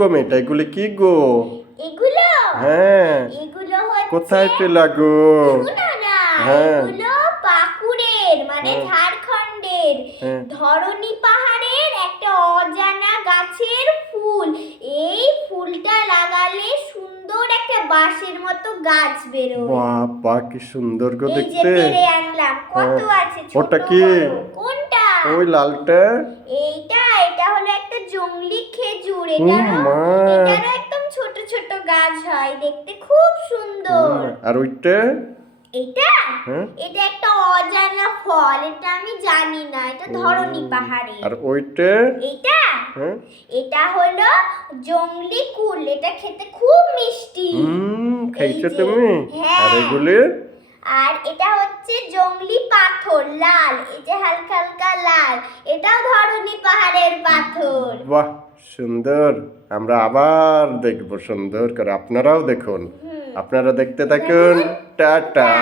গো মেয়েটা এগুলি কি গো? এগুলো হ্যাঁ, এগুলো হচ্ছে কোথায় পেলা গো? শোনো না, হ্যাঁ এগুলো পাকুড়ের মানে হ্যাঁ ঝাড়খণ্ডের হ্যাঁ। ধরণী পাহাড়ের একটা অজানা গাছের ফুল। এই ফুলটা লাগালে সুন্দর একটা বাঁশের মতো গাছ বেরোয়। বাবা কি সুন্দর গো এই যে দেখতে। পেরে আনলাম, কত হ্যাঁ। আছে ছোট ওটা কি? বড়। কোনটা? ওই লালটা। এটা হলো একটা জংলি খেজুর। ও মা। এটারও একদম ছোট ছোট গাছ হয়, দেখতে খুব সুন্দর। আর ওইটা? এটা হ্যাঁ। এটা একটা অজানা ফল, এটা আমি জানি না, এটা ধরণী পাহাড়ে। আর ওইটা? এটা হ্যাঁ। এটা হলো জংলি কুল, এটা খেতে খুব মিষ্টি। খাইছো এই যে, তুমি? হ্যাঁ। আর এগুলি? আর এটা হচ্ছে জংলি পাথর, লাল, এই যে হালকা হালকা লাল, এটাও ধরণী পাহাড়ের পাথর। বাহ সুন্দর। আমরা আবার দেখবো সুন্দর করে, আপনারাও দেখুন। আপনারা দেখতে থাকুন। টাটা।